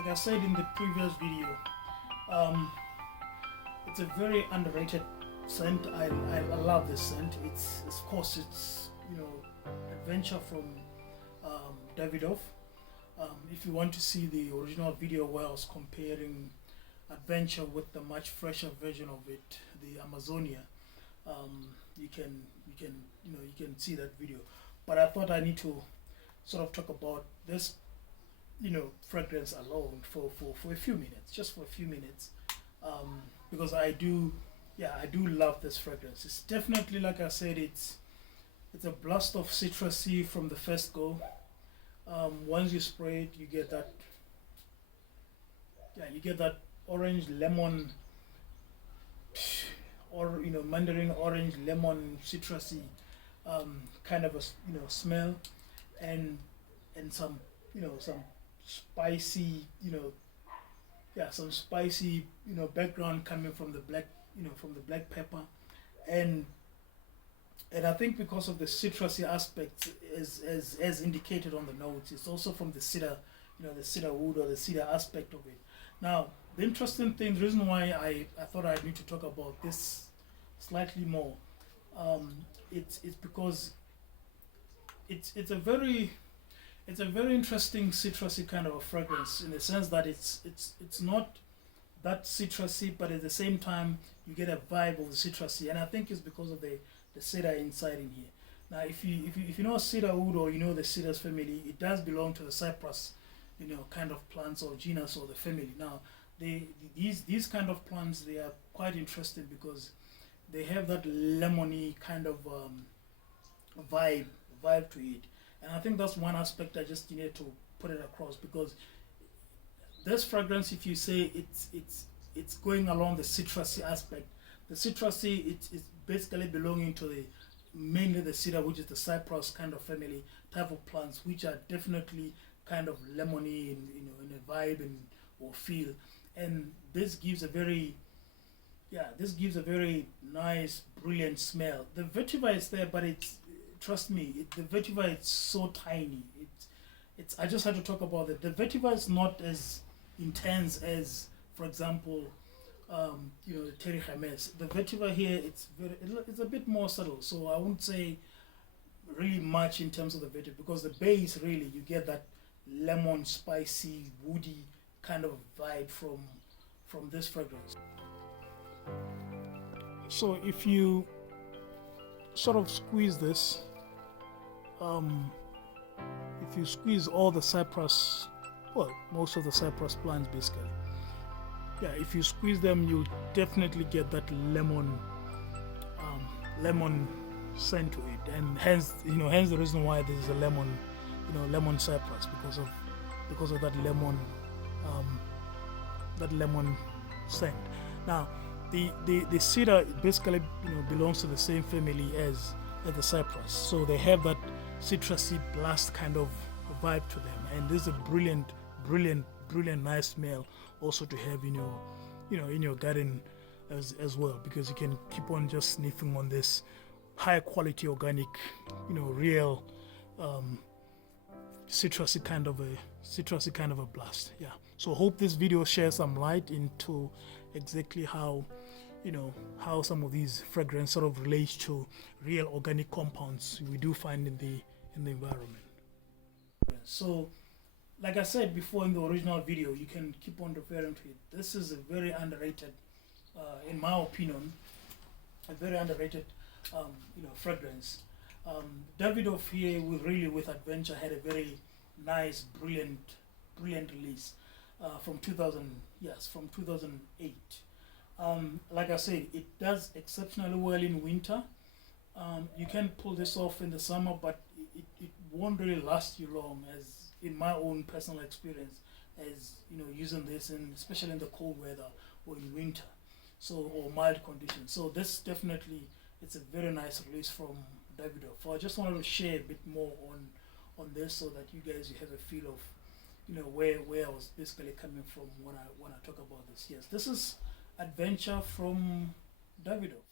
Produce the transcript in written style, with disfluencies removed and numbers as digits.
like I said in the previous video, um, it's a very underrated scent. I love this scent. It's of course it's Adventure from Davidoff. If you want to see the original video where I was comparing Adventure with the much fresher version of it, the Amazonia, you can see that video. But I thought I need to sort of talk about this fragrance alone for a few minutes, just for a few minutes, because I do love this fragrance. It's definitely, like I said, it's a blast of citrusy from the first go. Once you spray it, you get that orange lemon, or mandarin orange lemon citrusy kind of a smell, and some some spicy some spicy background coming from the black pepper, and I think because of the citrusy aspect, as indicated on the notes, it's also from the cedar, the cedar wood or the cedar aspect of it. Now, the interesting thing, the reason why I thought I need to talk about this slightly more, it's because it's a very interesting citrusy kind of a fragrance, in the sense that it's not that citrusy, but at the same time you get a vibe of the citrusy, and I think it's because of the cedar inside in here. Now, if you know cedar wood, or the cedars family, it does belong to the cypress, kind of plants or genus or the family. Now, these kind of plants, they are quite interesting because they have that lemony kind of vibe to it, and I think that's one aspect I just needed to put it across, because this fragrance, if you say it's going along the citrusy aspect, the citrusy it's basically belonging to mainly the cedar, which is the cypress kind of family type of plants, which are definitely kind of lemony in a vibe or feel, and this gives a very nice, brilliant smell. The vetiver is there, but trust me, the vetiver is so tiny. It's I just had to talk about it. The vetiver is not as intense as, for example, the Terry James. The vetiver here, it's a bit more subtle, so I wouldn't say really much in terms of the vetiver, because the base, really, you get that lemon, spicy, woody kind of vibe from this fragrance. So if you sort of squeeze this, if you squeeze all the cypress, well, most of the cypress plants basically, if you squeeze them, you'll definitely get that lemon scent to it, and hence the reason why this is a lemon cypress, because of that lemon scent. Now, the cedar basically belongs to the same family as the cypress, so they have that citrusy blast kind of vibe to them, and this is a brilliant nice smell also to have in your garden as well, because you can keep on just sniffing on this high quality organic real citrusy kind of a blast. So hope this video shares some light into exactly how some of these fragrances sort of relate to real organic compounds we do find in the environment. So, like I said before in the original video, you can keep on referring to it. This is a very underrated, in my opinion, a very underrated, fragrance. Davidoff here, with Adventure, had a very nice, brilliant release from 2008. Like I said, it does exceptionally well in winter. You can pull this off in the summer, but it won't really last you long, as in my own personal experience, as using this, especially in the cold weather or in winter, or mild conditions. So this definitely, it's a very nice release from Davidoff. So I just wanted to share a bit more on this, so that you guys have a feel of where I was basically coming from when I talk about this. Yes, this is Adventure from Davidoff.